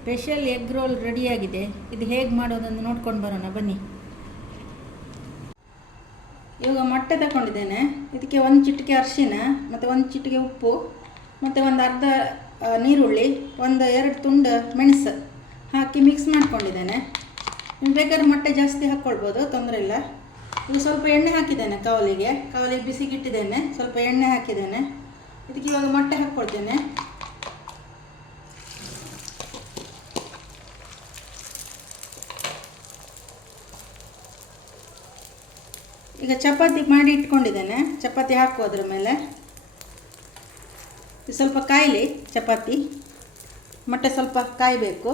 Special egg roll ರೆಡಿಯಾಗಿದೆ. ಇದು ಹೇಗೆ ಮಾಡೋದನ್ನು ನೋಡ್ಕೊಂಡು ಬರೋಣ, ಬನ್ನಿ. ಇವಾಗ ಮೊಟ್ಟೆ ತಗೊಂಡಿದ್ದೇನೆ. ಇದಕ್ಕೆ ಒಂದು ಚಿಟಿಕೆ ಅರಿಶಿನ, ಮತ್ತು ಒಂದು ಚಿಟಿಕೆ ಉಪ್ಪು, ಮತ್ತು ಒಂದು ಅರ್ಧ ನೀರುಳ್ಳಿ, ಒಂದು ಎರಡು ತುಂಡು ಮೆಣಸು ಹಾಕಿ ಮಿಕ್ಸ್ ಮಾಡ್ಕೊಂಡಿದ್ದೇನೆ. ಬೇಕಾದ್ರೆ ಮೊಟ್ಟೆ ಜಾಸ್ತಿ ಹಾಕ್ಕೊಳ್ಬೋದು ತೊಂದರೆ ಇಲ್ಲ. ಇದು ಸ್ವಲ್ಪ ಎಣ್ಣೆ ಹಾಕಿದ್ದೇನೆ ಕಾವಲಿಗೆ ಕಾವಲಿಗೆ ಬಿಸಿಗಿಟ್ಟಿದ್ದೇನೆ, ಸ್ವಲ್ಪ ಎಣ್ಣೆ ಹಾಕಿದ್ದೇನೆ. ಇದಕ್ಕೆ ಇವಾಗ ಮೊಟ್ಟೆ ಹಾಕ್ಕೊಳ್ತೇನೆ ಈಗ ಚಪಾತಿ ಮಾಡಿ ಇಟ್ಕೊಂಡಿದ್ದೇನೆ. ಚಪಾತಿ ಹಾಕು ಅದ್ರ ಮೇಲೆ. ಸ್ವಲ್ಪ ಕಾಯಿಲಿ ಚಪಾತಿ. ಮೊಟ್ಟೆ ಸ್ವಲ್ಪ ಕಾಯಬೇಕು.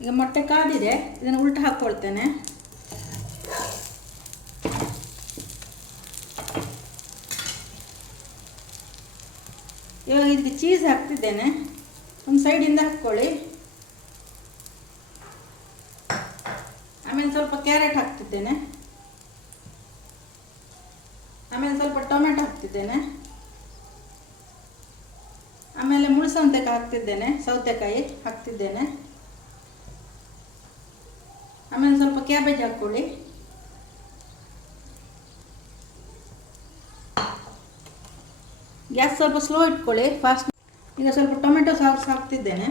ಈಗ ಮೊಟ್ಟೆ ಕಾದಿದೆ. ಇದನ್ನು ಉಲ್ಟ ಹಾಕ್ಕೊಳ್ತೇನೆ ಇವಾಗ ಇದಕ್ಕೆ ಚೀಸ್ ಹಾಕ್ತಿದ್ದೇನೆ. ಒಂದು ಸೈಡಿಂದ ಹಾಕ್ಕೊಳ್ಳಿ. ಆಮೇಲೆ ಸ್ವಲ್ಪ ಕ್ಯಾರೆಟ್ ಹಾಕ್ತಿದ್ದೇನೆ. ಆಮೇಲೆ ಸ್ವಲ್ಪ ಟೊಮೆಟೊ ಹಾಕ್ತಿದ್ದೇನೆ. ಆಮೇಲೆ ಮುಳ್ಸೌತೆಕಾಯಿ ಹಾಕ್ತಿದ್ದೇನೆ, ಸೌತೆಕಾಯಿ ಹಾಕ್ತಿದ್ದೇನೆ. ಆಮೇಲೆ ಸ್ವಲ್ಪ ಕ್ಯಾಬೇಜ್ ಹಾಕ್ಕೊಳ್ಳಿ. ಗ್ಯಾಸ್ ಸ್ವಲ್ಪ ಸ್ಲೋ ಇಟ್ಕೊಳ್ಳಿ, ಫಾಸ್ಟ್. ಈಗ ಸ್ವಲ್ಪ ಟೊಮೆಟೊ ಸಾಸ್ ಹಾಕ್ತಿದ್ದೇನೆ.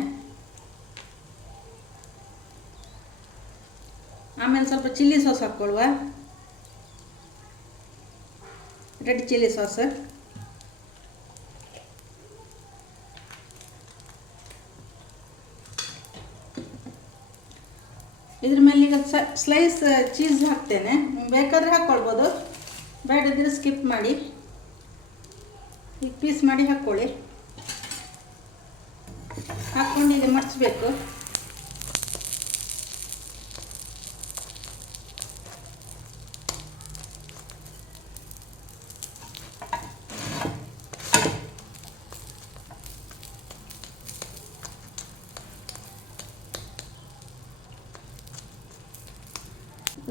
ಆಮೇಲೆ ಸ್ವಲ್ಪ ಚಿಲ್ಲಿ ಸಾಸ್ ಹಾಕ್ಕೊಳ್ವಾ ರೆಡ್ ಚಿಲ್ಲಿ ಸಾಸ್ ಇದ್ರ ಮೇಲೆ ಈಗ ಸ್ಲೈಸ್ ಚೀಸ್ ಹಾಕ್ತೇನೆ. ಬೇಕಾದರೆ ಹಾಕ್ಕೊಳ್ಬೋದು ಬೇಡದಿದ್ರೆ ಸ್ಕಿಪ್ ಮಾಡಿ. ಈಗ ಪೀಸ್ ಮಾಡಿ ಹಾಕ್ಕೊಳ್ಳಿ ಹಾಕ್ಕೊಂಡು ಈಗ ಮರ್ಚಬೇಕು.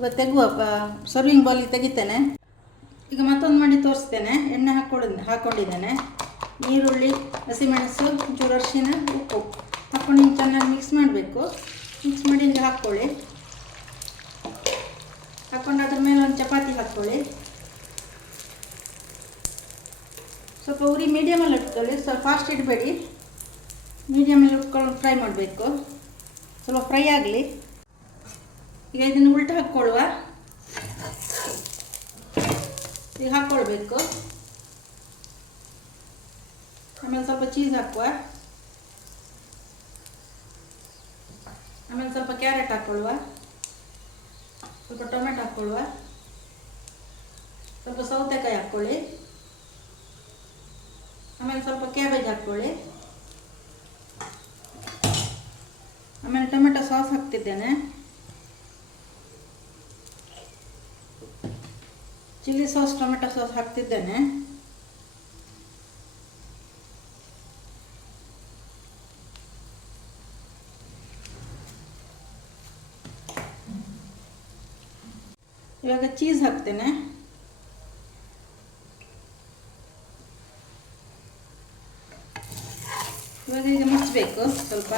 ಈಗ ತೆಗುವ ಸರ್ವಿಂಗ್ ಬೌಲಿಗೆ ತೆಗಿತೇನೆ. ಈಗ ಮತ್ತೊಂದು ಮಾಡಿ ತೋರಿಸ್ತೇನೆ. ಎಣ್ಣೆ ಹಾಕ್ಕೊಂಡು ಹಾಕ್ಕೊಂಡಿದ್ದೇನೆ ಈರುಳ್ಳಿ, ಹಸಿಮೆಣಸು, ಒಂಚೂರು ಅರಿಶಿನ, ಉಪ್ಪು. ಹಾಕ್ಕೊಂಡು ಹಿಂಗೆ ಚೆನ್ನಾಗಿ ಮಿಕ್ಸ್ ಮಾಡಬೇಕು. ಮಿಕ್ಸ್ ಮಾಡಿ ಹಿಂಗೆ ಹಾಕ್ಕೊಳ್ಳಿ. ಹಾಕ್ಕೊಂಡು ಅದ್ರ ಮೇಲೆ ಒಂದು ಚಪಾತಿ ಹಾಕ್ಕೊಳ್ಳಿ. ಸ್ವಲ್ಪ ಉರಿ ಮೀಡಿಯಮಲ್ಲಿ ಇಟ್ಕೊಳ್ಳಿ. ಸ್ವಲ್ಪ ಫಾಸ್ಟ್ ಇಡಬೇಡಿ. ಮೀಡಿಯಮಲ್ಲಿ ಇಟ್ಕೊಂಡು ಫ್ರೈ ಮಾಡಬೇಕು. ಸ್ವಲ್ಪ ಫ್ರೈ ಆಗಲಿ. ಈಗ ಇದನ್ನು ಉಲ್ಟ ಹಾಕ್ಕೊಳ್ಳುವ ಈಗ ಹಾಕ್ಕೊಳ್ಬೇಕು. ಆಮೇಲೆ ಸ್ವಲ್ಪ ಚೀಸ್ ಹಾಕುವ. ಆಮೇಲೆ ಸ್ವಲ್ಪ ಕ್ಯಾರೆಟ್ ಹಾಕ್ಕೊಳ್ಳುವ ಸ್ವಲ್ಪ ಟೊಮೆಟೊ ಹಾಕ್ಕೊಳ್ಳುವ ಸ್ವಲ್ಪ ಸೌತೆಕಾಯಿ ಹಾಕ್ಕೊಳ್ಳಿ. ಆಮೇಲೆ ಸ್ವಲ್ಪ ಕ್ಯಾಬೇಜ್ ಹಾಕ್ಕೊಳ್ಳಿ. ಆಮೇಲೆ ಟೊಮೆಟೊ ಸಾಸ್ ಹಾಕ್ತಿದ್ದೇನೆ. ಚಿಲ್ಲಿ ಸಾಸ್ ಟೊಮೆಟೊ ಸಾಸ್ ಹಾಕ್ತಿದ್ದೇನೆ. ಇವಾಗ ಚೀಸ್ ಹಾಕ್ತೇನೆ. ಇವಾಗ ಈಗ ಮುಚ್ಚಬೇಕು ಸ್ವಲ್ಪ.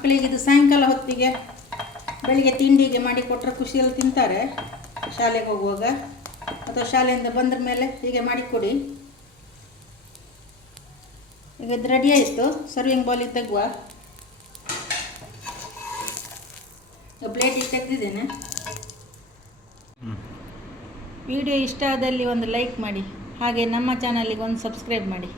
ಮಕ್ಕಳಿಗೆ ಇದು ಸಾಯಂಕಾಲ ಹೊತ್ತಿಗೆ ಬೆಳಿಗ್ಗೆ ತಿಂಡಿಗೆ ಮಾಡಿ ಕೊಟ್ಟರೆ ಖುಷಿಯಲ್ಲಿ ತಿಂತಾರೆ. ಶಾಲೆಗೆ ಹೋಗುವಾಗ ಅಥವಾ ಶಾಲೆಯಿಂದ ಬಂದ ಮೇಲೆ ಹೀಗೆ ಮಾಡಿ ಕೊಡಿ ಈಗ ಇದು ರೆಡಿ ಆಯಿತು. ಸರ್ವಿಂಗ್ ಬೌಲಿಗೆ ತೆಗುವ ಪ್ಲೇಟಿಗೆ ತೆಗೆದಿದ್ದೇನೆ. ವಿಡಿಯೋ ಇಷ್ಟ ಆದಲ್ಲಿ ಒಂದು ಲೈಕ್ ಮಾಡಿ. ಹಾಗೆ ನಮ್ಮ ಚಾನಲಿಗೆ ಒಂದು ಸಬ್ಸ್ಕ್ರೈಬ್ ಮಾಡಿ.